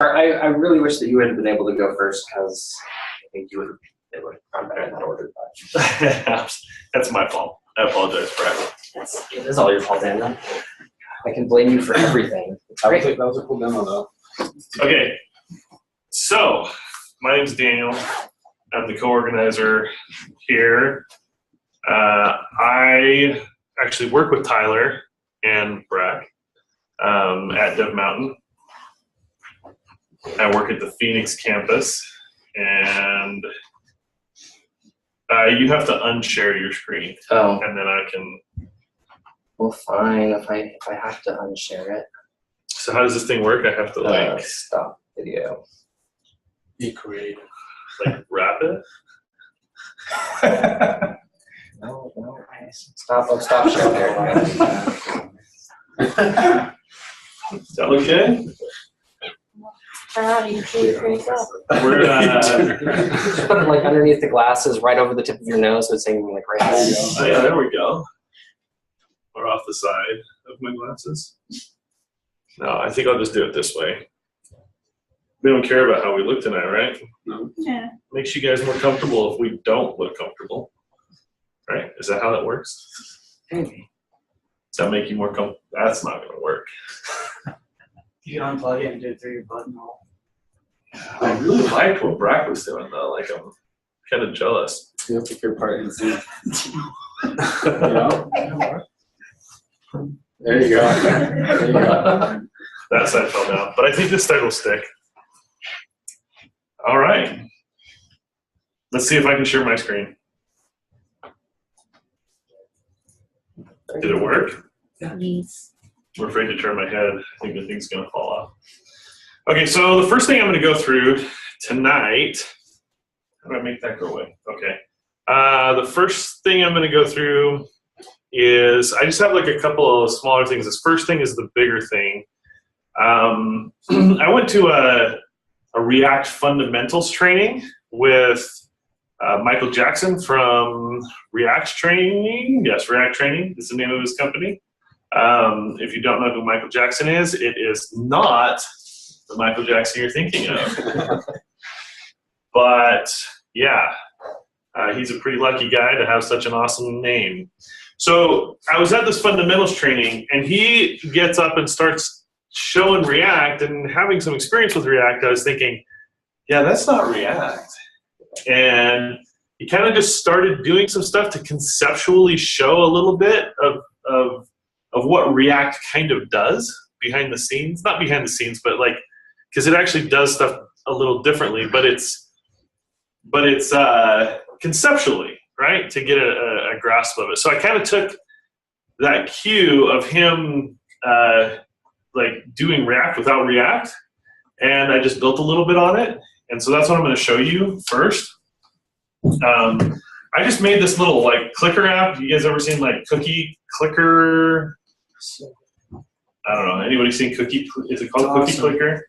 I really wish that you would have been able to go first because I think you would have gone better in that order. But. That's my fault. I apologize, Brad. It is all your fault, Daniel. I can blame you for everything. Great. That was a cool demo, though. Okay, so my name's Daniel. I'm the co-organizer here. I actually work with Tyler and Brad at Dev Mountain. I work at the Phoenix campus, and you have to unshare your screen. Oh. And then I can. Well, fine. If I have to unshare it. So how does this thing work? I have to like stop video. Be creative. Like wrap it. No. Stop sharing. Is that okay? How do you keep yourself? We're Just put it like underneath the glasses, right over the tip of your nose, so it's saying like right there. Oh, yeah, there we go. Or off the side of my glasses. No, I think I'll just do it this way. We don't care about how we look tonight, right? No. Yeah. Makes you guys more comfortable if we don't look comfortable. Right? Is that how that works? Maybe. Does that make you more comfortable? That's not going to work. You can unplug it and do it through your buttonhole. I really liked what Brack was doing, though. Like, I'm kind of jealous. You have to pick your part and see. There you go. There you go. That side fell down. But I think this side will stick. All right. Let's see if I can share my screen. Did it work? Yes. I'm afraid to turn my head. I think the thing's going to fall off. Okay, so the first thing I'm going to go through tonight, how do I make that go away? Okay. The first thing I'm going to go through is, I just have like a couple of smaller things. This first thing is the bigger thing. I went to a React fundamentals training with Michael Jackson from React Training. Yes, React Training is the name of his company. If you don't know who Michael Jackson is, it is not the Michael Jackson you're thinking of. But yeah, he's a pretty lucky guy to have such an awesome name. So I was at this fundamentals training, and he gets up and starts showing React and having some experience with React. I was thinking, yeah, that's not React. And he kind of just started doing some stuff to conceptually show a little bit of what React kind of does behind the scenes. Not behind the scenes, but like, because it actually does stuff a little differently, but it's conceptually, right, to get a grasp of it. So I kind of took that cue of him like doing React without React, and I just built a little bit on it. And so that's what I'm going to show you first. I just made this little like clicker app. You guys ever seen like Cookie Clicker? I don't know. Anybody seen Cookie? Is it called Cookie Clicker?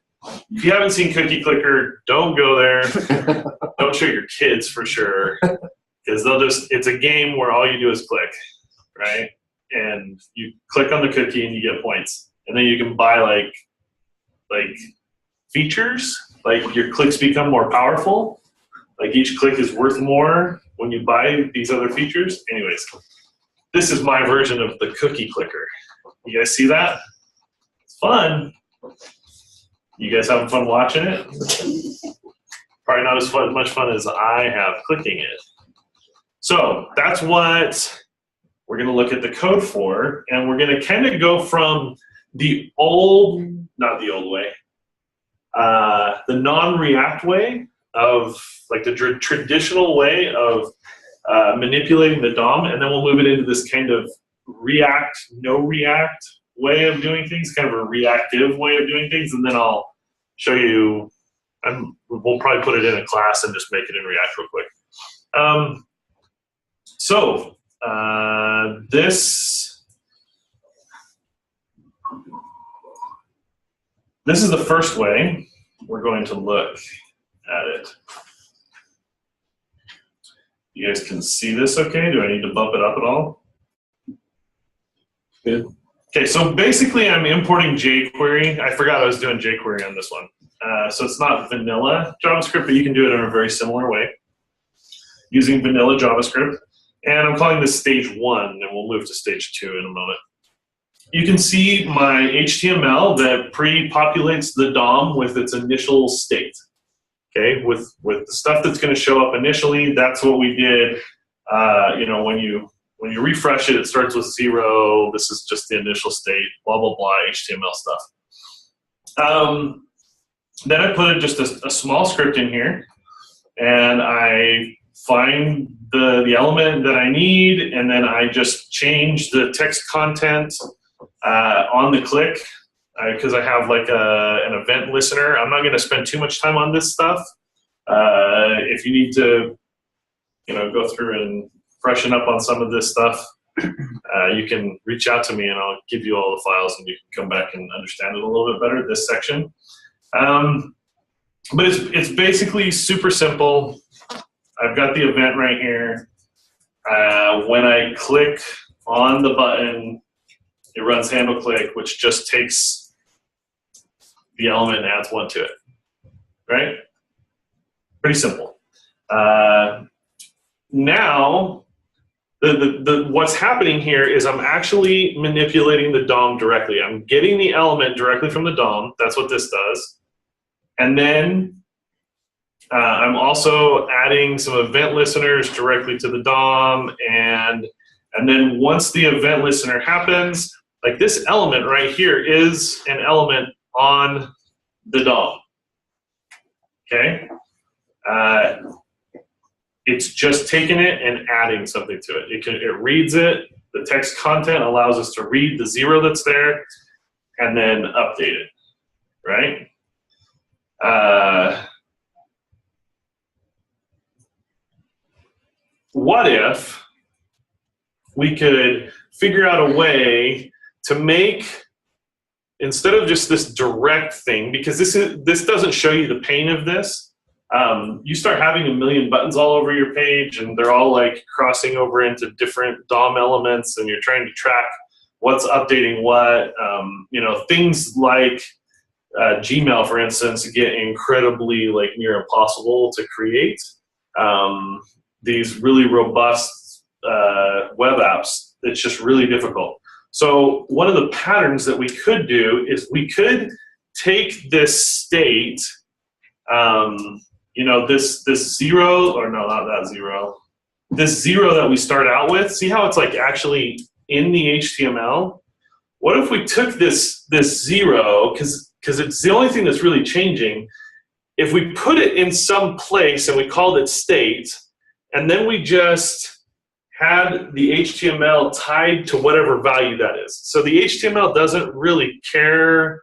If you haven't seen Cookie Clicker, don't go there. Don't show your kids for sure, because they'll just—it's a game where all you do is click, right? And you click on the cookie and you get points, and then you can buy like features. Like your clicks become more powerful. Like each click is worth more when you buy these other features. Anyways, this is my version of the Cookie Clicker. You guys see that? It's fun. You guys having fun watching it? Probably not as much fun as I have clicking it. So that's what we're going to look at the code for, and we're going to kind of go from the old, not the old way, the non-React way of like the traditional way of manipulating the DOM, and then we'll move it into this kind of React, no React way of doing things, kind of a reactive way of doing things, and then I'll show you, we'll probably put it in a class and just make it in React real quick. This is the first way we're going to look at it. You guys can see this okay? Do I need to bump it up at all? Good. Okay, so basically I'm importing jQuery. I forgot I was doing jQuery on this one. So it's not vanilla JavaScript, but you can do it in a very similar way using vanilla JavaScript. And I'm calling this stage 1, and we'll move to stage 2 in a moment. You can see my HTML that pre-populates the DOM with its initial state. Okay, with the stuff that's going to show up initially, that's what we did. You know, when you refresh it, it starts with 0. This is just the initial state. Blah blah blah. HTML stuff. Then I put just a small script in here, and I find the element that I need, and then I just change the text content on the click, because I have like an event listener. I'm not going to spend too much time on this stuff. If you need to, you know, go through and freshen up on some of this stuff, you can reach out to me and I'll give you all the files and you can come back and understand it a little bit better, this section. But it's basically super simple. I've got the event right here. When I click on the button, it runs handle click, which just takes the element and adds one to it, right? Pretty simple. Now, what's happening here is I'm actually manipulating the DOM directly. I'm getting the element directly from the DOM. That's what this does. And then I'm also adding some event listeners directly to the DOM. And then once the event listener happens, like this element right here is an element on the DOM. Okay? It's just taking it and adding something to it. It reads it. The text content allows us to read the 0 that's there and then update it, right? What if we could figure out a way to make, instead of just this direct thing, because this doesn't show you the pain of this, you start having a million buttons all over your page and they're all like crossing over into different DOM elements and you're trying to track what's updating what. You know, things like Gmail, for instance, get incredibly like near impossible to create. These really robust web apps, it's just really difficult. So one of the patterns that we could do is we could take this state, you know, this 0, or no, not that 0, this 0 that we start out with, see how it's like actually in the HTML? What if we took this 0, because it's the only thing that's really changing, if we put it in some place and we called it state, and then we just had the HTML tied to whatever value that is. So the HTML doesn't really care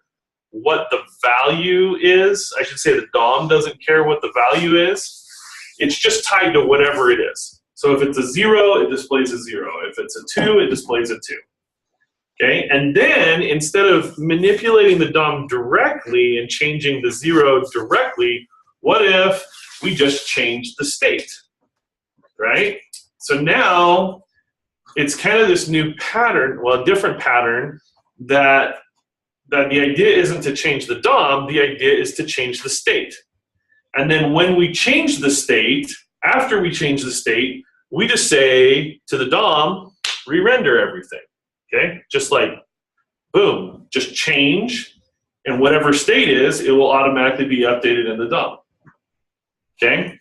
what the value is. I should say the DOM doesn't care what the value is. It's just tied to whatever it is. So if it's a 0, it displays a 0. If it's a 2, it displays a 2. Okay, and then instead of manipulating the DOM directly and changing the 0 directly, what if we just changed the state, right? So now it's kind of this new pattern, well, a different pattern, that the idea isn't to change the DOM, the idea is to change the state. And then when we change the state, after we change the state, we just say to the DOM, re-render everything. Okay, just like, boom, just change, and whatever state is, it will automatically be updated in the DOM. Okay,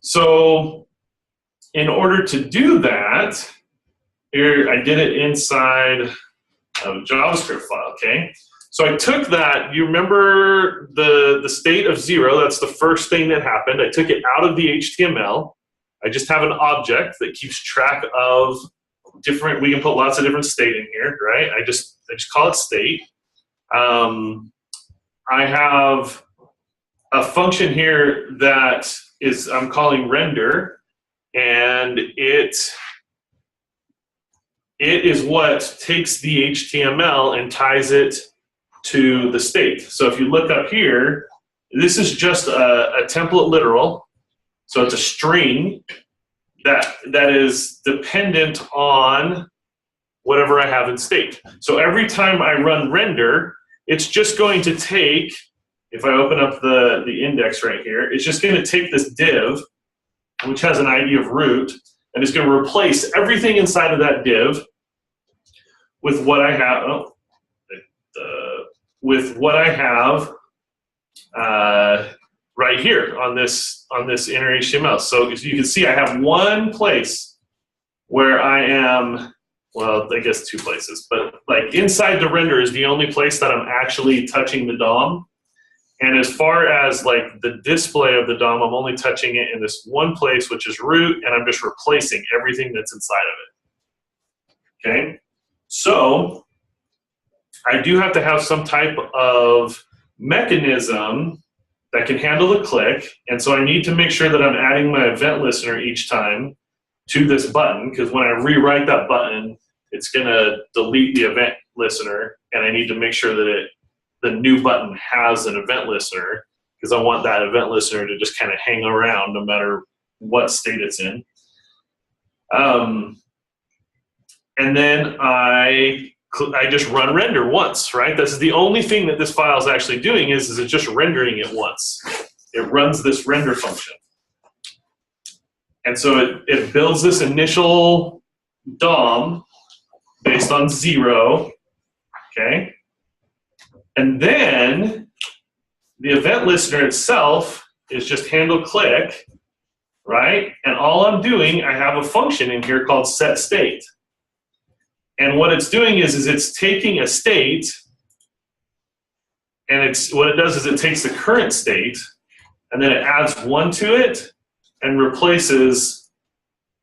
so in order to do that, here I did it inside of a JavaScript file, okay? So I took that, you remember the state of 0, that's the first thing that happened. I took it out of the HTML. I just have an object that keeps track of different, we can put lots of different state in here, right? I just call it state. I have a function here that is, I'm calling render, and it is what takes the HTML and ties it to the state. So if you look up here, this is just a template literal. So it's a string that is dependent on whatever I have in state. So every time I run render, it's just going to take if I open up the index right here, it's just going to take this div, which has an ID of root, and it's going to replace everything inside of that div with what I have. With what I have right here on this inner HTML. So as you can see, I have one place where I am. Well, I guess two places, but like inside the render is the only place that I'm actually touching the DOM. And as far as like the display of the DOM, I'm only touching it in this one place, which is root, and I'm just replacing everything that's inside of it. Okay, so I do have to have some type of mechanism that can handle the click, and so I need to make sure that I'm adding my event listener each time to this button, because when I rewrite that button, it's going to delete the event listener, and I need to make sure that the new button has an event listener, because I want that event listener to just kind of hang around no matter what state it's in. And then I just run render once, right? This is the only thing that this file is actually doing is it's just rendering it once. It runs this render function. And so it builds this initial DOM based on 0, okay? And then the event listener itself is just handle click, right? And all I'm doing, I have a function in here called setState. And what it's doing is it's taking a state, and what it does is it takes the current state, and then it adds 1 to it, and replaces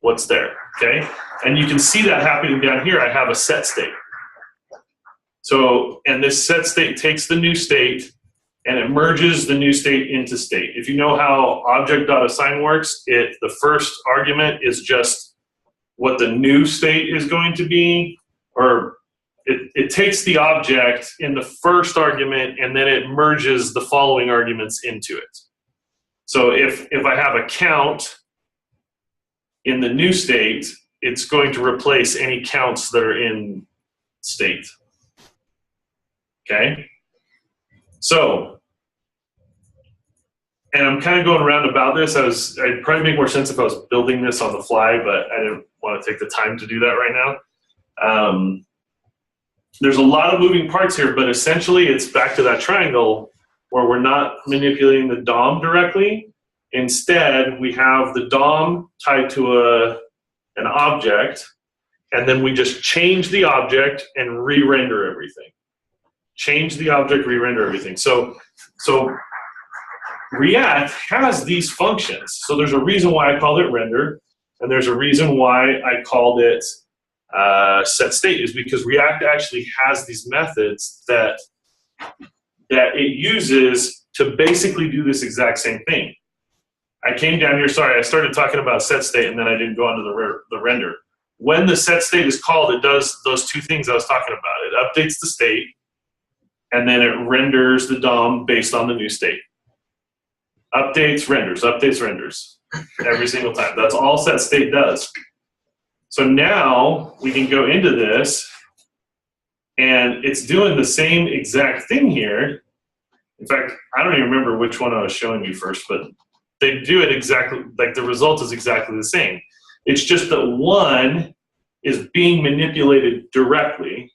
what's there, okay? And you can see that happening down here. I have a setState. So, and this setState takes the new state, and it merges the new state into state. If you know how object.assign works, the first argument is just what the new state is going to be, or it takes the object in the first argument, and then it merges the following arguments into it. So if I have a count in the new state, it's going to replace any counts that are in state. Okay? So, and I'm kind of going around about this. I'd probably make more sense if I was building this on the fly, but I didn't want to take the time to do that right now. There's a lot of moving parts here, but essentially it's back to that triangle where we're not manipulating the DOM directly. Instead, we have the DOM tied to an object, and then we just change the object and re-render everything. Change the object, re-render everything. So React has these functions. So there's a reason why I called it render, and there's a reason why I called it setState, is because React actually has these methods that it uses to basically do this exact same thing. I came down here, sorry, I started talking about setState and then I didn't go on to the render. When the setState is called, it does those two things I was talking about. It updates the state, and then it renders the DOM based on the new state. Updates, renders, every single time. That's all setState does. So now we can go into this, and it's doing the same exact thing here. In fact, I don't even remember which one I was showing you first, but they do it exactly, like the result is exactly the same. It's just that one is being manipulated directly,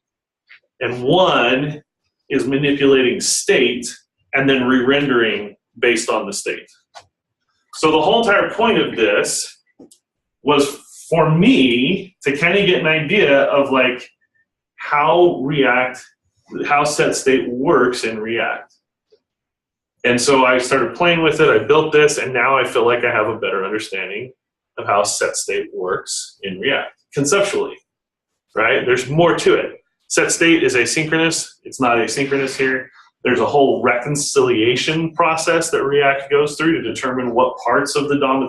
and one is manipulating state and then re-rendering based on the state. So the whole entire point of this was for me to kind of get an idea of like how setState works in React. And so I started playing with it, I built this, and now I feel like I have a better understanding of how setState works in React, conceptually, right? There's more to it. setState is asynchronous, it's not asynchronous here. There's a whole reconciliation process that React goes through to determine what parts of the DOM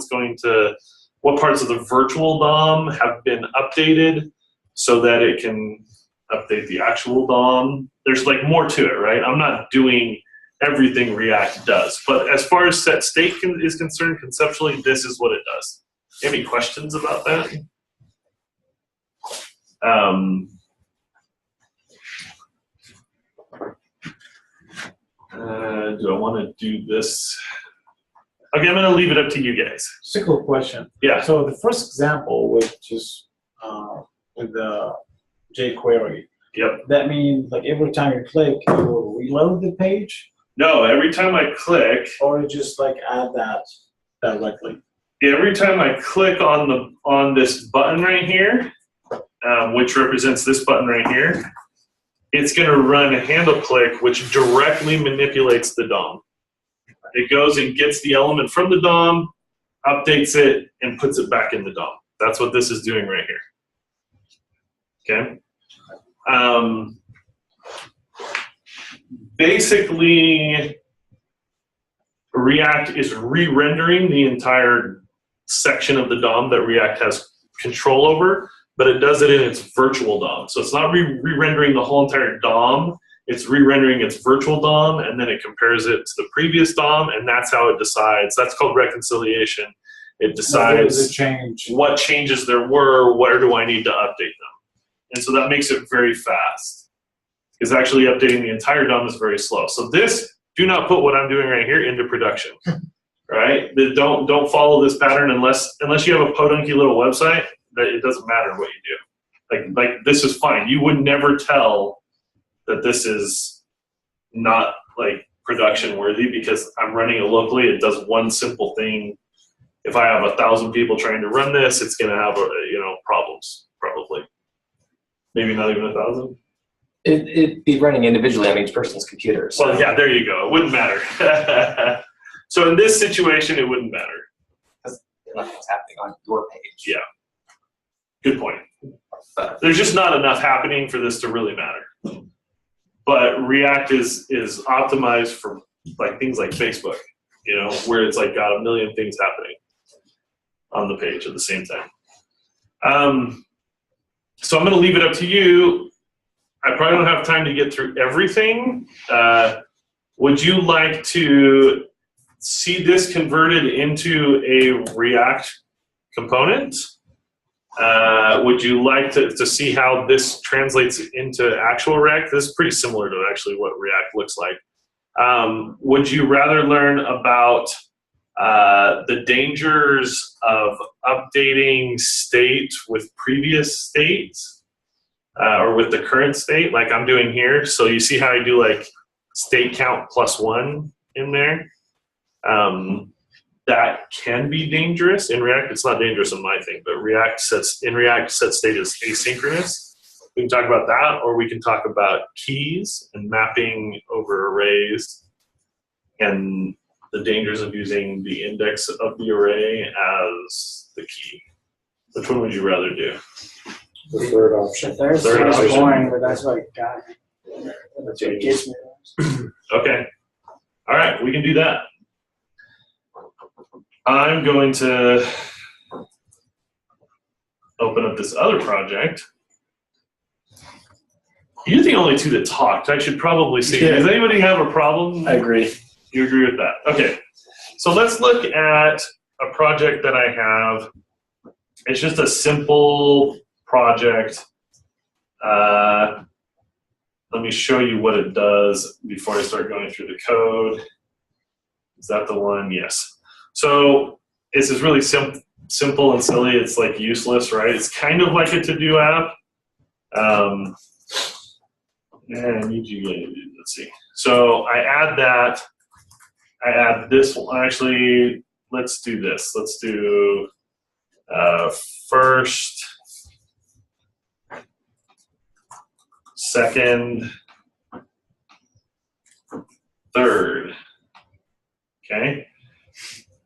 what parts of the virtual DOM have been updated so that it can update the actual DOM. There's like more to it, right? I'm not doing everything React does. But as far as setState is concerned, conceptually, this is what it does. Any questions about that? Do I want to do this? Okay, I'm going to leave it up to you guys. Just a quick question. Yeah. So the first example, which is with the jQuery, Yep. that means like every time you click, it will reload the page, No, every time I click, or you just like add that directly. every time I click on this button right here, which represents this button right here, it's going to run a handle click, which directly manipulates the DOM. It goes and gets the element from the DOM, updates it, and puts it back in the DOM. That's what this is doing right here. Okay. Basically, React is re-rendering the entire section of the DOM that React has control over, but it does it in its virtual DOM. So it's not re-rendering the whole entire DOM, it's re-rendering its virtual DOM, and then it compares it to the previous DOM, and that's how it decides. That's called reconciliation. It decides what changes there were, where do I need to update them. And so that makes it very fast, because actually updating the entire DOM is very slow. So this, do not put what I'm doing right here into production. Right? Don't follow this pattern unless you have a podunky little website. That it doesn't matter what you do. Like this is fine. You would never tell that this is not like production worthy because I'm running it locally. It does one simple thing. If I have 1,000 people trying to run this, it's going to have problems probably. Maybe not even 1,000. It'd be running individually on each person's computer. So. Well, yeah, there you go. It wouldn't matter. So in this situation, it wouldn't matter. Because nothing's happening on your page. Yeah. Good point. There's just not enough happening for this to really matter. But React is optimized for like things like Facebook, where it's like got a million things happening on the page at the same time. So I'm going to leave it up to you. I probably don't have time to get through everything. Would you like to see this converted into a React component? Would you like to see how this translates into actual React? This is pretty similar to actually what React looks like. Would you rather learn about the dangers of updating state with previous state or with the current state like I'm doing here? So you see how I do like state count +1 in there? That can be dangerous in React. It's not dangerous in my thing, but in React setState is asynchronous. We can talk about that, or we can talk about keys and mapping over arrays and the dangers of using the index of the array as the key. Which one would you rather do? The third option. There's Third so option. boring, but that's what got me. That's what gets me. Okay. All right, we can do that. I'm going to open up this other project. You're the only two that talked. I should probably see. Yeah. Does anybody have a problem? I agree. You agree with that? Okay. So let's look at a project that I have. It's just a simple project. Let me show you what it does before I start going through the code. Is that the one? Yes. So this is really simple and silly. It's like useless, right? It's kind of like a to-do app. I need you to let's see. So I add that. I add this one. Actually, let's do this. Let's do first, second, third. Okay.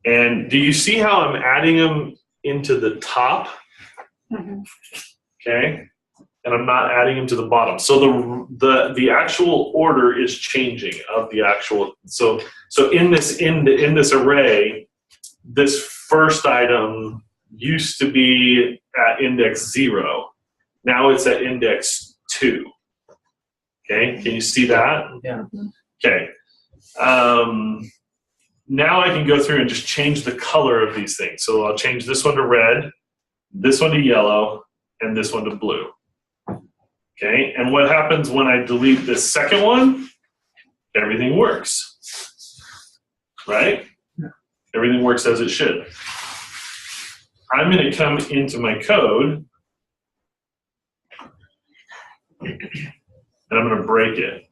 And do you see how I'm adding them into the top? Mhm. Okay. And I'm not adding them to the bottom. So the actual order is changing of the actual. So in this array, this first item used to be at index 0. Now it's at index 2. Okay. Can you see that? Yeah. Okay. Now I can go through and just change the color of these things. So I'll change this one to red, this one to yellow, and this one to blue. Okay, and what happens when I delete this second one? Everything works. right? Yeah. Everything works as it should. I'm going to come into my code and I'm going to break it.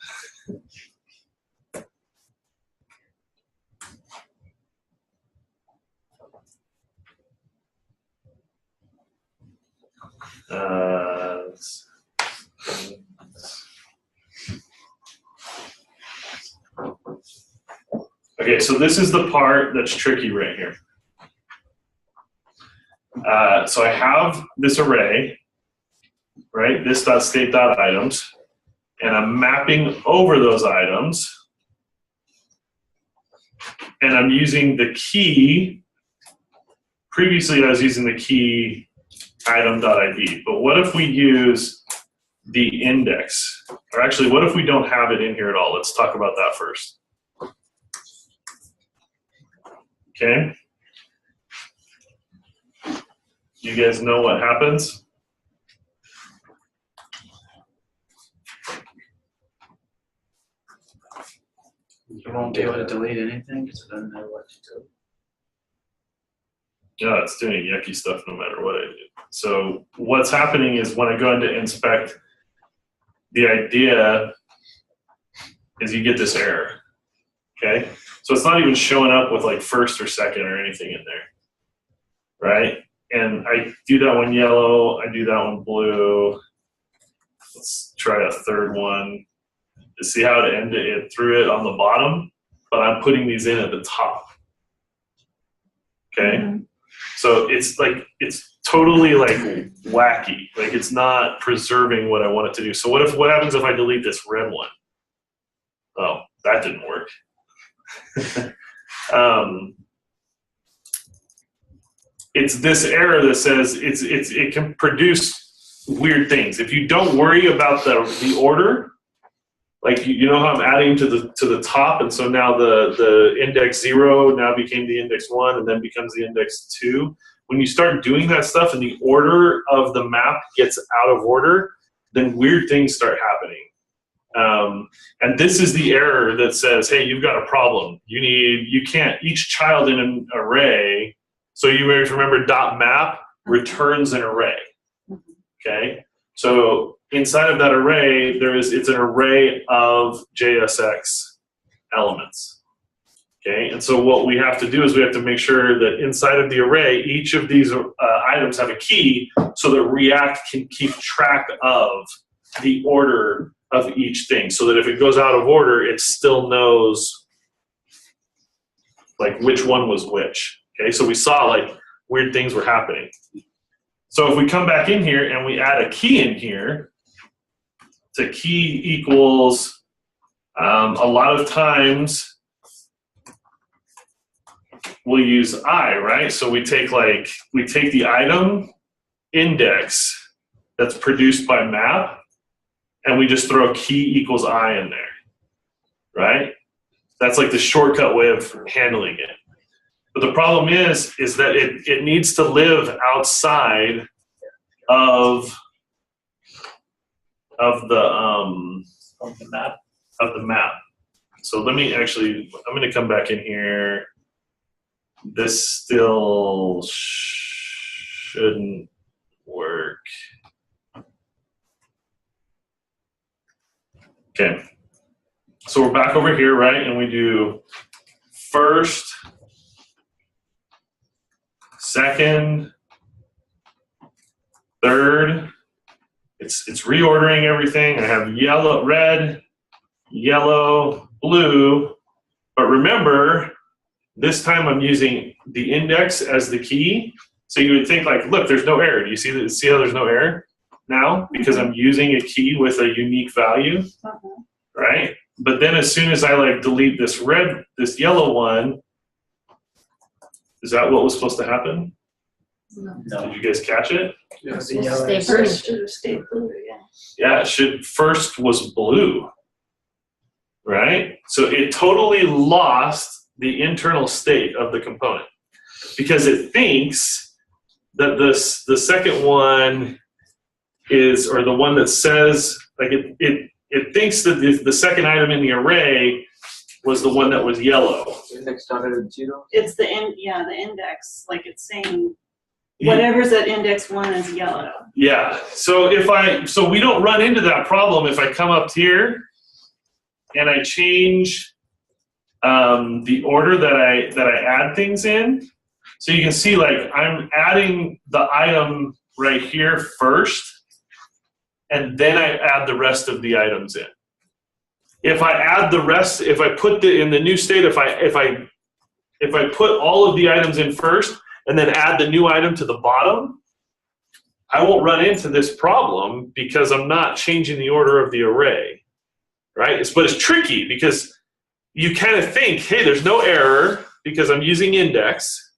Okay, so this is the part that's tricky right here. So I have this array, right? This .state.items, and I'm mapping over those items, and I'm using the key. Previously, I was using the key item.id, but what if we use the index? Or actually, what if we don't have it in here at all? Let's talk about that first. Okay. You guys know what happens? You won't be able to delete anything because it doesn't know what to do. Yeah, it's doing yucky stuff no matter what I do. So what's happening is when I go into inspect, the idea is you get this error, okay? So it's not even showing up with like first or second or anything in there, right? And I do that one yellow, I do that one blue. Let's try a third one. To see how it threw it on the bottom, but I'm putting these in at the top, okay? Mm-hmm. So it's totally like wacky. Like it's not preserving what I want it to do. So what happens if I delete this red one? Oh, that didn't work. It's this error that says it can produce weird things. If you don't worry about the order, like you know how I'm adding to the top, and so now the index 0 now became the index 1 and then becomes the index 2. When you start doing that stuff and the order of the map gets out of order, then weird things start happening. And this is the error that says, hey, you've got a problem. You can't, each child in an array, so you may remember .map returns an array, okay? So inside of that array, it's an array of JSX elements, okay? And so what we have to do is we have to make sure that inside of the array, each of these items have a key so that React can keep track of the order of each thing, so that if it goes out of order, it still knows like which one was which, okay? So we saw like weird things were happening. So if we come back in here and we add a key in here, to key equals, a lot of times we'll use I, right? So we take the item index that's produced by map, and we just throw key equals I in there, right? That's like the shortcut way of handling it. But the problem is that it needs to live outside of the map. So let me actually, I'm going to come back in here. This still shouldn't work. Okay. So we're back over here, right? And we do first, second, third. It's reordering everything. I have yellow, red, yellow, blue. But remember, this time I'm using the index as the key. So you would think like, look, there's no error. Do you see how there's no error now? Because I'm using a key with a unique value, right? But then as soon as I like delete this yellow one, is that what was supposed to happen? No. Did you guys catch it? Yeah, It's the yellow stay is- blue. First to stay blue, yeah. Yeah, it should first was blue, right? So it totally lost the internal state of the component because it thinks that the second one is, or the one that says, like it thinks that the second item in the array was the one that was yellow. Index dotted zero. It's the index, like it's saying whatever's at index 1 is yellow. Yeah, so so we don't run into that problem if I come up here and I change the order that I add things in. So you can see, like, I'm adding the item right here first, and then I add the rest of the items in. If I add the rest, if I put in the new state, if I put all of the items in first and then add the new item to the bottom, I won't run into this problem because I'm not changing the order of the array, right? But it's tricky because you kind of think, hey, there's no error because I'm using index,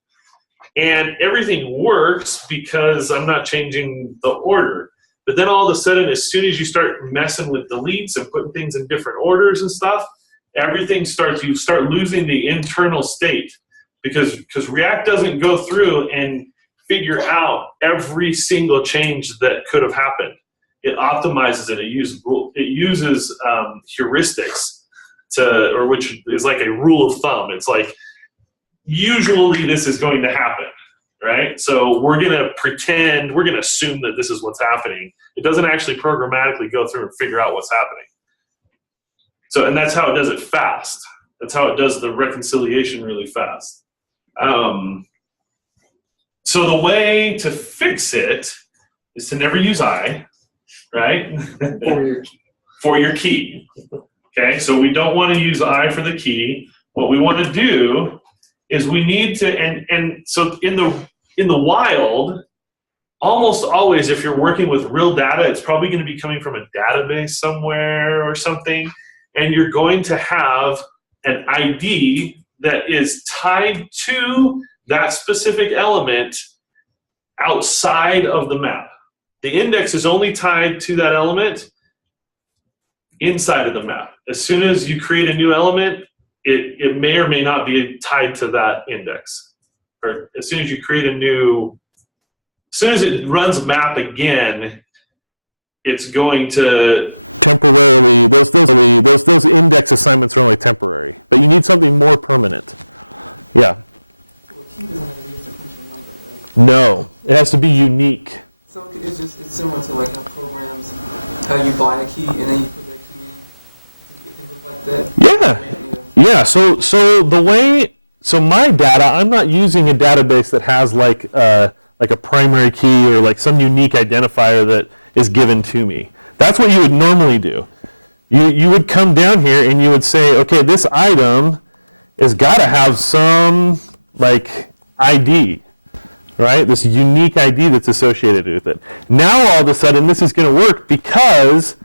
and everything works because I'm not changing the order. But then all of a sudden, as soon as you start messing with deletes and putting things in different orders and stuff, you start losing the internal state because React doesn't go through and figure out every single change that could have happened. It optimizes it. It uses heuristics which is like a rule of thumb. It's like, usually this is going to happen, right? So we're going to assume that this is what's happening. It doesn't actually programmatically go through and figure out what's happening. So, and that's how it does it fast. That's how it does the reconciliation really fast. So the way to fix it is to never use I, right? For your key. Okay, so we don't want to use I for the key. What we want to do is we need to, and so in the wild, almost always if you're working with real data, it's probably going to be coming from a database somewhere or something, and you're going to have an ID that is tied to that specific element outside of the map. The index is only tied to that element inside of the map. As soon as you create a new element, it may or may not be tied to that index. Or as soon as you create as soon as it runs map again, it's going to temporarily, those index assignments are only temporary, but you need something more permanent. Yeah. Well, a key doesn't have to be a sequential number, right? No, it has to be unique. So it's similar to like how programs, how you buy a key and then you put that key in. It can look like that. Yeah. So my data, I'm not using a database that has like a primary key or like some unique identifier that is given to me. That's what you would normally do. You would come down here and you would say, okay, this item has got to have some like ID, right? This unique ID that's associated with it. Now all of a sudden this is going to work because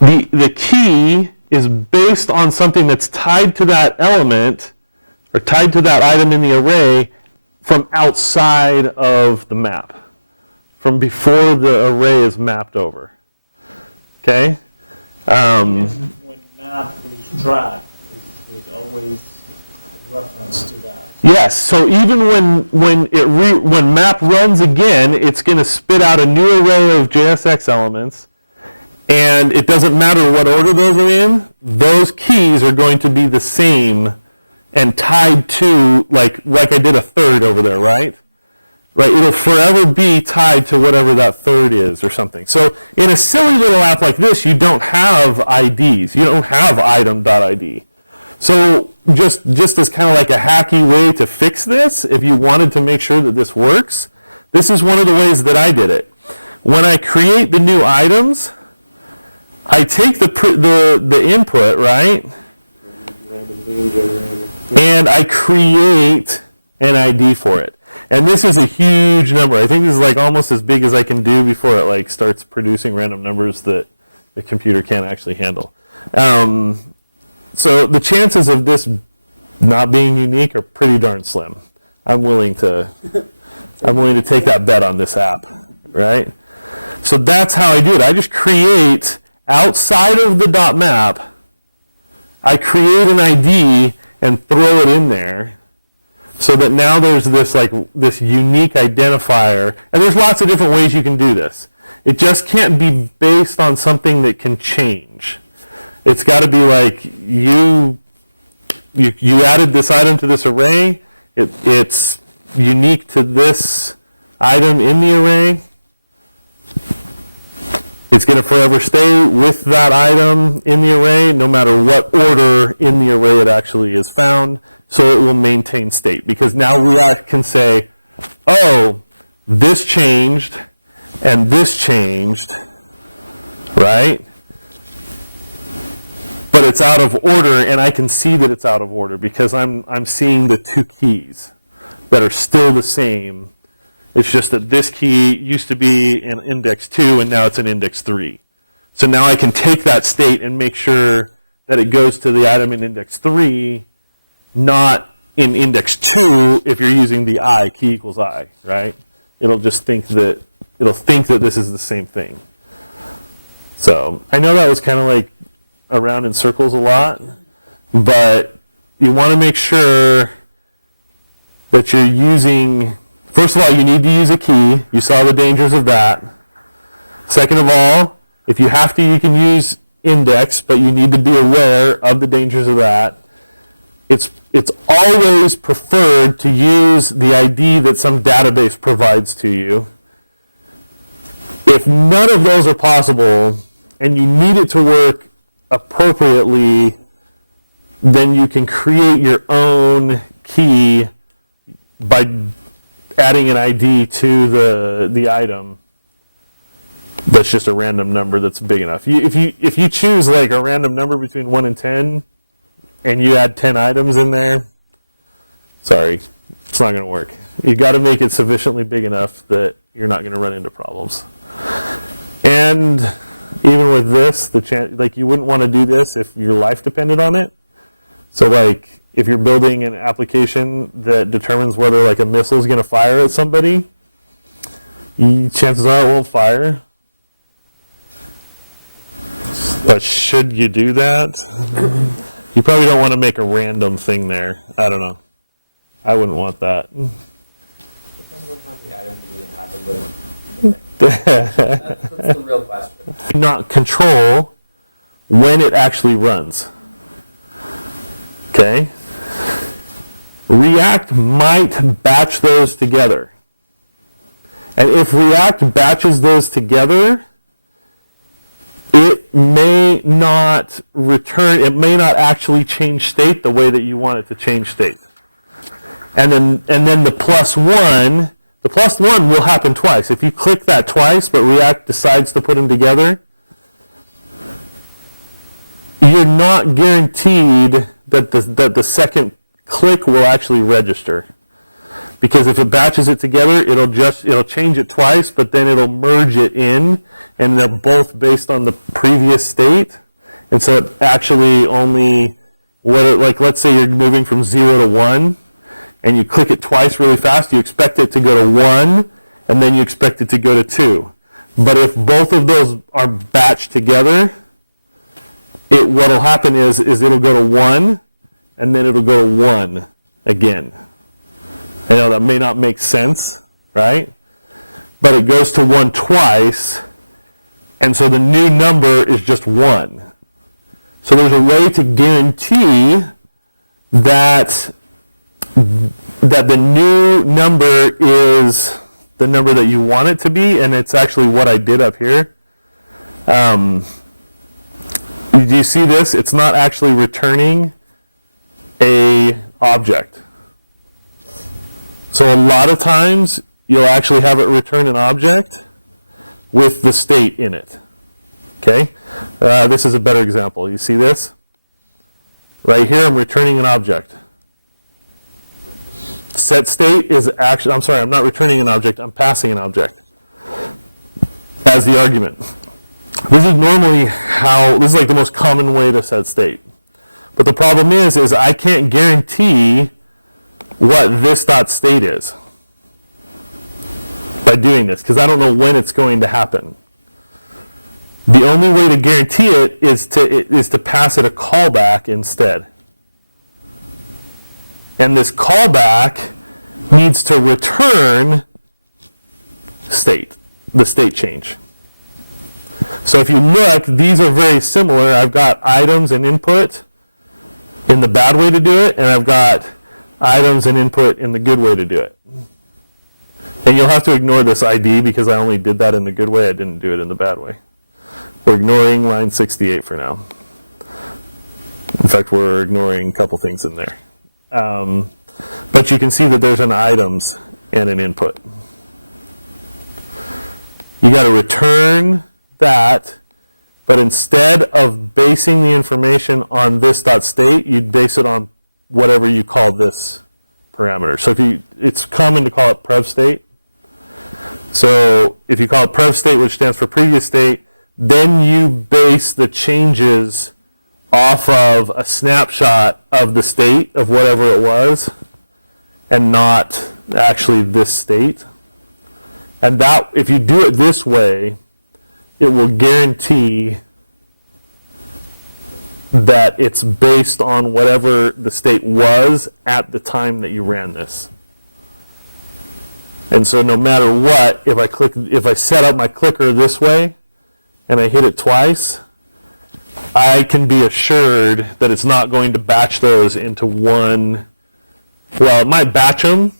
the key is based on something that's tied to that element or tied to that item in the array from outside of the map, from before the array is mapped over. Okay? When map was tracked, it always reference to that. Yes, so even when map runs again, it's going to spit out a new array of JSX elements, and it doesn't matter what order those are in, those keys are going to be the same and tied to, like I did a third over there, right? Right, it'll forever be tied to whatever that third is or something. So in a silly little app like this, you don't have IDs. You don't have item.id. So just as kind of like a hacky way to fix this, if you wanted to make sure that this works, this is one of the ways that I did it. When I create the new items, I take the input, right? And I create an ID for it. And this is a huge number. I think this is like almost as big as I can do before it like starts producing random numbers that the computer can't actually handle. So the chances of this not being unique are pretty darn slim. I'm willing to take that bet on this app, right? So that's how I do it. I just create outside of the .map. I create an ID and throw it in there, so that now there's this unique identifier, and there's lots of different ways you can do this. It just can't be based on something that can change. It's got to be like you you added this item to this array. It's unique to this item in the array. It's going to forever stay with that item in the array, no matter what order in the array it actually is found. So it will maintain state, because now React can say, oh, this changed and this changed, right? But it's out of order, and I can see that it's out of order because I'm seeing the two keys that are still the same. It's just that this key used to be in index 2 and now it's in index 3. So now I can take that state and make sure that it goes to the item in index 3, not in index 2 if you're using the I, key equals I, right? It'll think that this is the same thing. So I know that was kind of like around in circles a lot, but you want to make sure that you're using, first of all, you need to use a key. You saw the dangers of that. Second of all, if you have to, you can use index, but you need to be aware of the dangers of that. It's always preferred to use the ID that some database provides to you. If none of those are possible and you need it to work appropriately, then you can create your own key by adding an ID to the item that's just a random number that's big enough. If you choose like a random number between 1 and 10 and you add 10 items in there, sorry, it's not going to work. You've got to make it sufficiently big enough that you're not going to run into problems. And even with this, the chance, like, you wouldn't want to do this if your life depended on it. So like if you're building an application that determines whether like a missile is going to fire at somebody, chances are it won't fire. But should you do that? You probably don't want to make a random thing there. I don't know. I wouldn't want that. Depends on how the item you have that's the real question. Not control when it actually runs. Okay? React might batch those together. And if React batches those together, it may not return, it may not actually change state the way that you want it to change state. And then the plus one will happen twice. If you click that twice, but React decides to put them together, you're not guaranteed that the second click will actually register. Because if it batches it together, it'll change it twice, but then it'll merge it in, and they're both based on the previous state. And so it actually only, like let's say you're moving from 0 to 1, and you click it twice really fast, you expect it to go to 1, and then you expect it to go to 2. But if both of those are batched together, what'll happen is it'll go to 1, and then it'll go to 1 again. I know that may not make sense, right? But it goes to 1 twice, and so the new number is just 1. So there's a way to guarantee that the new number is the number that you want it to be, and it's actually what I did up here. Do you see this? It's not actually returning a object. So a lot of times you'll actually have it return an object with the state in it. Okay? This is a better example. You see this? Right here I'm returning an object. setState is actually, I'm sorry, I'm not returning an object, I'm passing an object as the argument. This is normally this is like the most common way to set state. But the problem is I can't guarantee what this dot state is by doing this, because I don't know when it's going to happen. The only way to guarantee it is to pass it a callback instead. And this callback needs to return state, the state change. So if you look, these are very similar. I've got items and input, in the bad way to do it, and I've got items and input in the good way to do it. And you'll have to ignore this ID because I only did that in the good way. I didn't do it in the bad way. We're ignoring line 68 for now. In fact, we're ignoring a couple things in there. But you can see that there's an items and an input. You got to return that, but instead of basing the information on this .state, you'd base it on whatever you call this parameter. So it's common to call it prev state. So if you call it prev state, which stands for previous state, then you base the changes off of a snapshot of the state of whatever it was, and not actually this state. And that, if you do it this way, it will guarantee that it's based on whatever the state was at the time that you ran this. And so no matter what, if I set up my clicker this way and I hit it twice, I can be assured that it's not going to batch those into one. Well, it might batch them,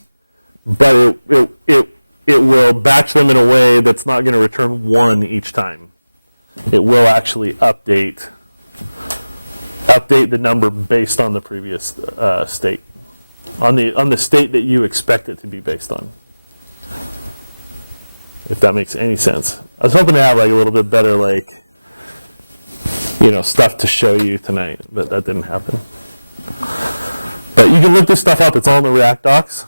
but it will batch them in a way that's not going to return 1 each time. It will actually update the number based on the previous state, on the state that you expect it to be based on. If that makes any sense. I was hoping to have like a little bit better stuff to show you tonight, but that didn't happen. But you can look this stuff up. It's all in the React docs.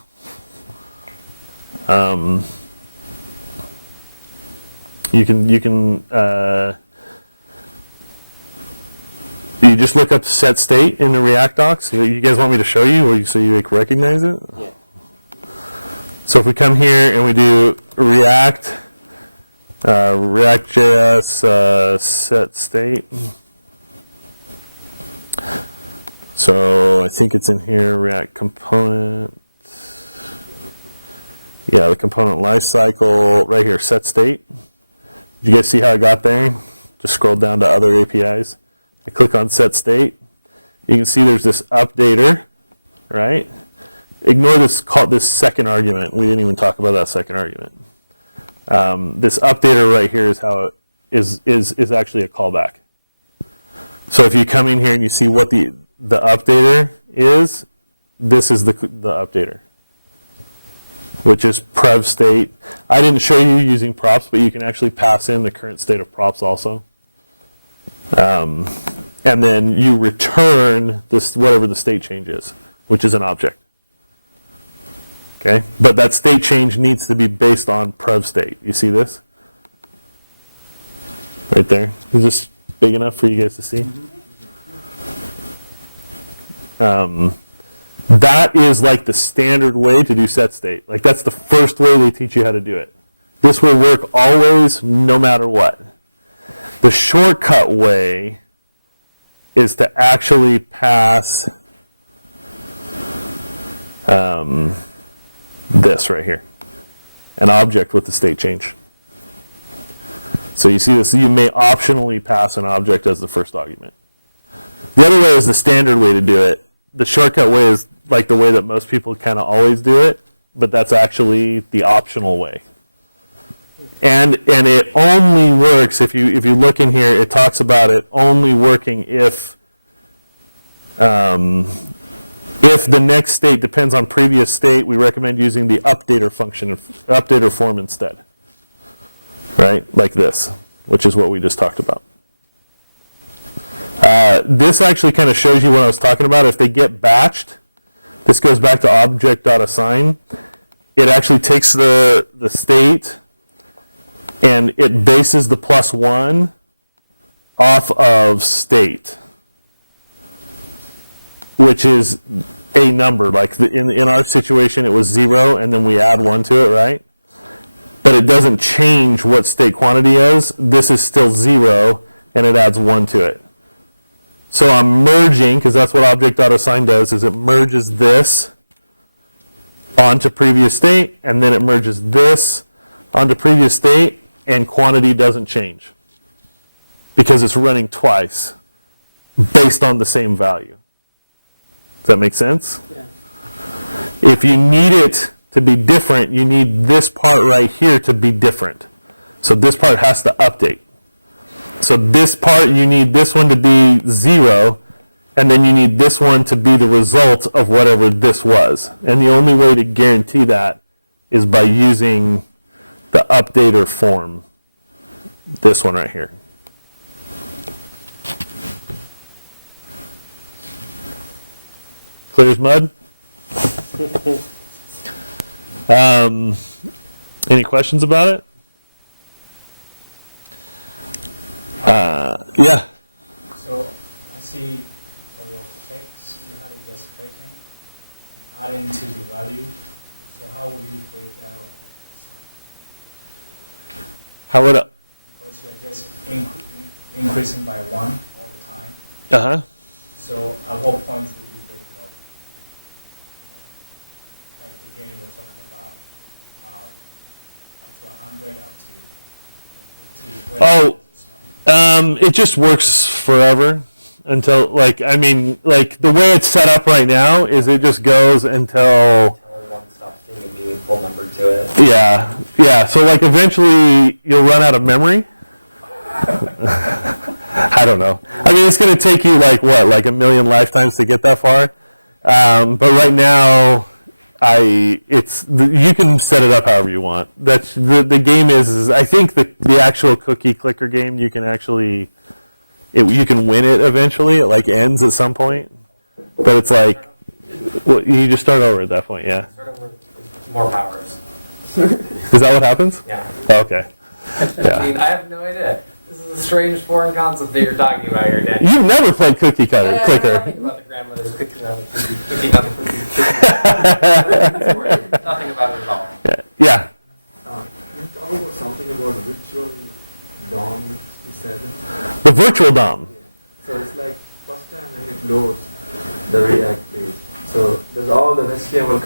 You just look up setState in the React docs. You guys want me to show you, or so you recognize it? Yeah. So if we come here and we do React, React.js setState. So I think it's in here, React component. Yeah, the component lifecycle right here, setState. Did you guys see how I got there? Just scroll down to other APIs. I click on setState. You can see there's this updater, right? Ignore this second argument. We didn't even talk about that second argument. This updater right here is how it is actually a callback. So if you come in here and you see what the updater is, this is the updater, which is prev state. I didn't show you using props, but you can actually pass in the current state of props also. And then you return this whatever the state change is, which is an object. Okay, but that state change needs to be based on prev state. You see this? Right there. Is this big enough for you guys to see? That is like the standard way to do setState. Like that's the first way they teach you how to do it. This will work always, no matter what. The shortcut way is to actually pass this right here, an object with the state change. So you see this, you may optionally pass an object as the first argument. The other way is the standard way to do it. The shortcut way is like the way that most people kind of always do it, but that's actually the optional way. And it only works if you look in here. It talks about it only working if the next state depends on previous state. We recommend using the updater function, updater form instead. Right, like this, which is what we just talked about. This actually kind of shows you what I was talking about. If they get batched, this goes back to object.assign. It actually takes the state and it bases the +1 off of state, which is a number. Like in our situation, it was 0, and then we add 1 to it, right? But it doesn't change what state quantity is. This is still 0, and it adds 1 to it. So I'm merging, because that's what object.assign does, is it merges this onto previous state, and then it merges this onto previous state, and quantity doesn't change because it's running twice based on the same value. Does that make sense? Yeah. If you need it to be different, you need this part right here to be different. So this part has to update. So this part, you need this one to be 0, and then you need this one to be the result of whatever this was. And the only way to guarantee that is by using the updater form, this one right here. Clear as mud? Any questions about it? Yeah. So I see for your fakes, you had it just faking and adding to the value. So how will you break that or stuff? How would I? Because you're just increasing by 1 all the time. Uh-huh. So at what point would you break it up? You know, like the game you're talking about, up to 100, up to 50. Oh. It just works forever until, like, I mean, like, the way it's set up right now is it just goes until one stops being a meaningful number to it. yeah. So, like, eventually you'll run out of memory. I don't know. I mean, it's going to take you, like, what, like 1 million lifetimes to get that far? But right now, you can set it up however you want. That's the game is I think the actual cookie clicker game, you can actually you can win it eventually. It like ends at some point, but it's like you just start over at that point. Yeah. Start over with more powers. Is that what happens? Yeah. Oh, okay. Yeah. I mean, I have no idea. This is a strange foreign concept that you're talking about here, Dan. You've never played cookie clicker. Nothing about the grandmother's cooking on the cooking on the cookie. Nothing about it at all. Yeah. You talk about something about virtual DOM, you said. The virtual DOM. So it's like first time when it loads the React page. So does all the HTML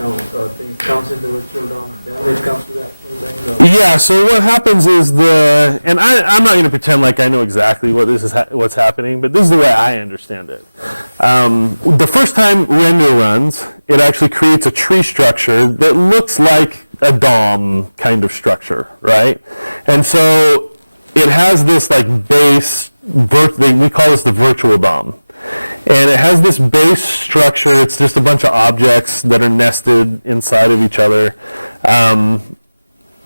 things comes in the virtual DOM, then it comes to the actual thing? Yeah, so what happens is and I'm not going to pretend like I know exactly what what's happening, but this is the way I understand it. The first time render runs, it actually creates a tree structure that looks like a DOM kind of structure, right? And so it has this like base, we call this the virtual DOM. And it has this base structure. It's just a bunch of objects that are nested inside of each other.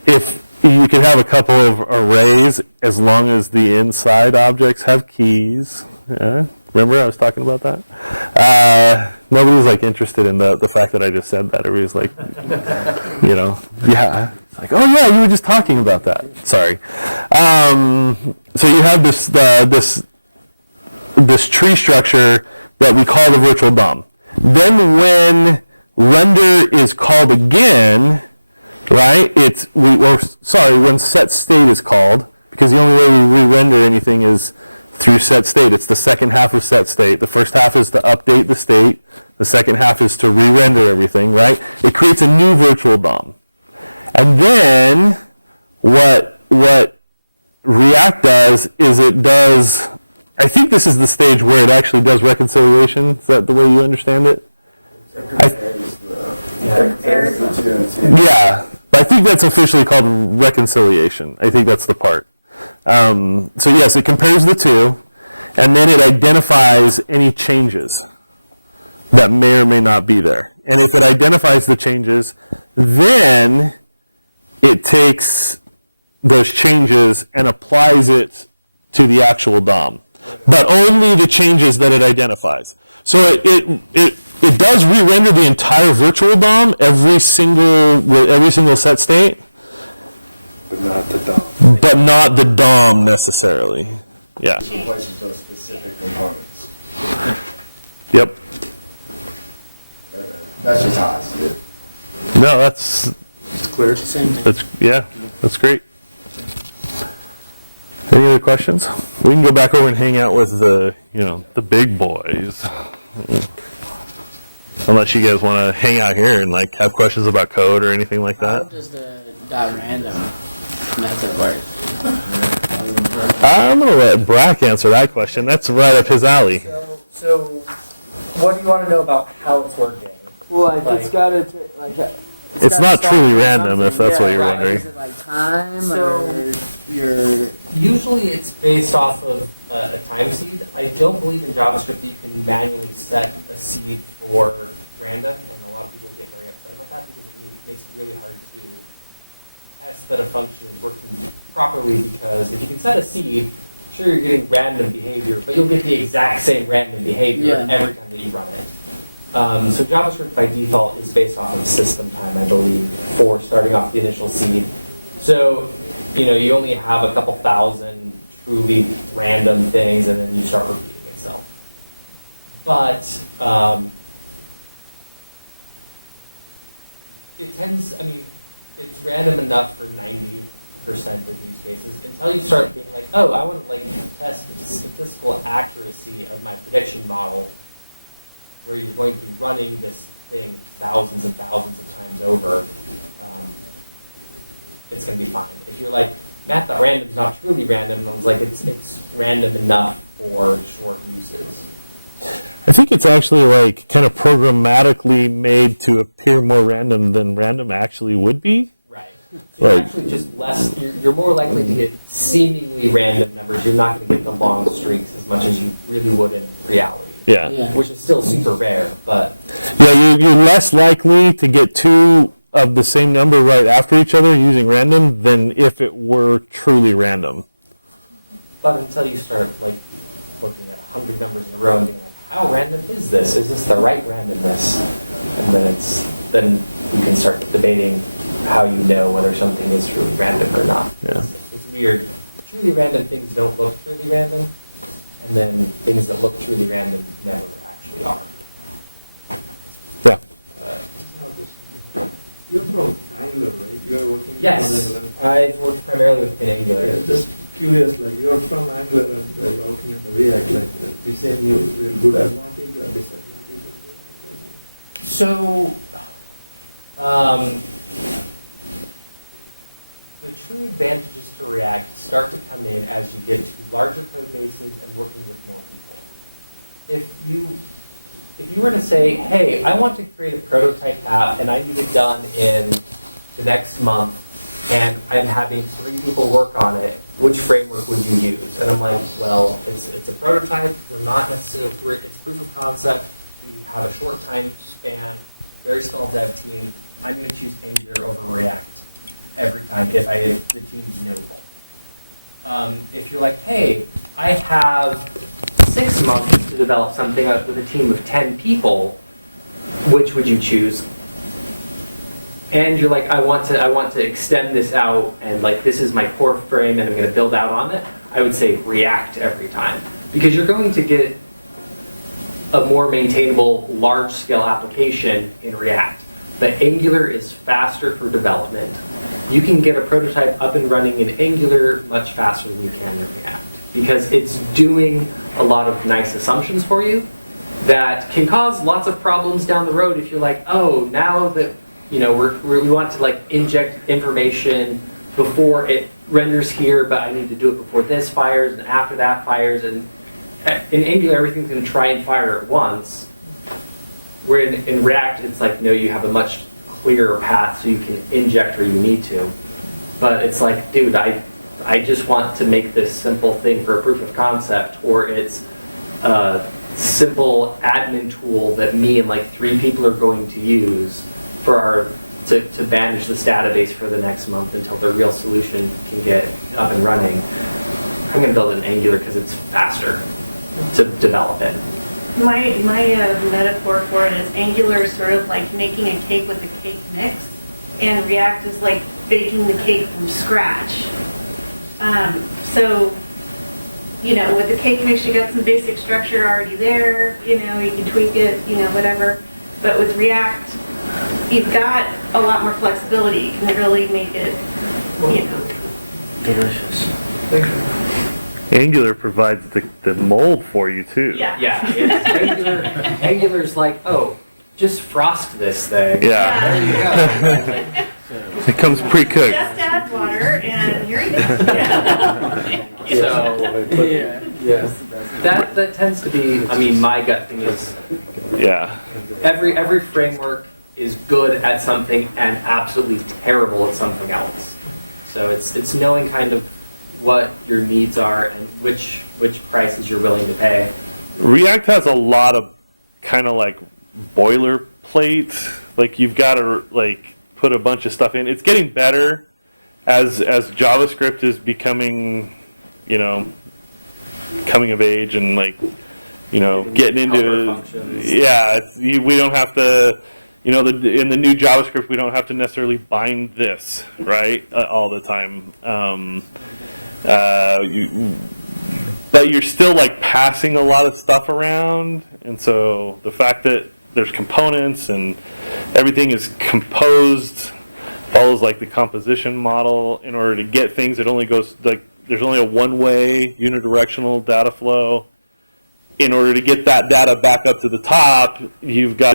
If you can have a couple of arrays as long as the inside objects have keys. Yeah. Remember I was talking about that? Nobody was like interested in the fact that I just said that. Everybody's like, yeah. It's like, oh yeah, you were just talking about that. Sorry. So you have this tree structure that we call the virtual DOM. Then when render is called again, right? When setState is called, because the only way we re-render anything is through setState. It's the second half of setState. The first half is to update the state. The second half is to re-render everything, right? It creates a new virtual DOM. And then what React does is I think this is the stage where it actually does reconciliation. Is that the way you understand it? Yeah, but I think that's officially called reconciliation. I think that's the part. So yes, it compares the two, and then it identifies any changes that may or may not be there. And if it identifies the changes, then it takes those changes and applies it to the actual DOM. But only the changes that it identifies. So it does re-render the entire virtual DOM, every single set state, But not the DOM. but not the DOM necessarily. Yeah. It replaces those specific components. Yep. That's just how I see it. No, that's Clear. Same thing. that's great. Any other questions? We can go back over and hang out with the big boys. Unless you guys want to hang out here and like have questions about code or anything like How that. does the .random method work? I'm going to let Brack answer that question. That's right up his alley. So what do you want to know about how it's working? Well, like, Like- it's gotta like. It's gotta not start truly with random, if something. that's what you're right. wondering. Is it like time So- or your? Usually it's based off of a time seed. I don't believe in JavaScript that you can manually set a seed for random, and a lot of people get very upset about that because it makes it really hard to test that a function is working properly, because if you can set a seed, sure, you're getting random behavior, but you'll get the exact same random behavior Yeah. every time that you run it. So JavaScript by default is based off of system time, I believe, for starting off the initial seed. So, you only have a couple thousand truly random things, and then you start repeating itself. But it tends, it's random enough for 90% of use cases until you start being like, oh, I want to test the statistical accuracy of my prediction model, where you're going to be running this thing thousands and thousands of times over. It's going to be fine. If you're like, math.random is not truly random, I was like, it's random enough for short uses. I think it's actually like kind of programmatically made to appear more random than random actually would be. Right. So you're Right. actually just less, you're more likely to get seemingly random numbers. You're not going to get the long streaks as much as you really would in reality. Yeah. Yeah. Which is still super rare, but Yeah, you're less likely to get two of the same number right after each other using random than if it were truly random. until you start looking at 100 numbers in a row and being like, how random is this? Is this the right randomness? And then you can start debating how you know whether something is truly random or not. Yeah. It's weird. Truly random things don't look truly random, and then things that look truly random never actually are. Yeah. You're from Angular, right? You are working Yes, on Angular. I've worked primarily with Angular. Yeah, just curious, like you're from Angular and you're working on the React, like the same you real good advantage or disadvantage? So, the true advantages to React start to come in as you get to larger code bases and working with more people. If you were to say, hey, I want to create a prototype app and I need it done in the next month, and I'm having 3 people work on it, which framework would you use? And I'm like, well, it's a prototype, we're not necessarily, it's proof of concept, we have a short time span, very small dev team, I'm going to choose Angular over React every time if the team's knowable. If you're like, hey, I have 6 months to develop something with a team of 10 people, which would you choose? And you're like, I want to extend this out, and this is my core frame, and I'm going to build out on it. I would say React every time, because you're going to get a more maintainable, large-scale application in React. But Angular is faster for development. You can get a prototype up and running in Angular much faster than you can in React, because it's doing a lot of nice assumptions for you that can cause lots of problems down the road if you're like, oh, now that we want to inject information before it renders here, but I need to do it before this fires and after that fires. And in Angular, everything's going to try and fire at once. Where in React, it's like, no, you have a much clearer path so you can inject where you need to. But it's like, dude, I just want to make this simple thing for a proof of concept, or it's a simple admin tool that me and 3 people are going to use for to manage this database for the next month until the real solution can get up and running. I'm going to build it in Angular because it's faster to develop it. My metaphor for it is Angular is sort of like making a cake with a cake mix, and React is like baking the cake from scratch. So, with the cake mix, you got some basic structure already there. You can tweak it, whatever. But with React, you've got a lot more flexibility. You can really make it, Delicious. Angular provides the mold for you too. Yeah. Angular's like, oh, just frost this thing. Yeah. There you go. It comes pre-cooked. Just add water, and here you go. So, Yeah. That tends to be, I mean, my gut thing is Yeah. every framework is good at something and absolutely terrible at something else. So it's knowing kind of what your needs are and which prices you're willing to pay. React has a lot of kind of like boilerplate. Like you've got to like put a bunch of stuff in. It's getting better as JavaScript is becoming, you know, coming of age and like, you know, getting into we don't have to, you know, in the new JavaScript we don't have to necessarily bind this right all the time. But you're still like passing a lot of stuff around, and so the fact that there's components and everything is composed follows like the composition model in order to get things. It only goes like there's only a one-way unidirectional data flow. In order to get that data back up to the top, you've got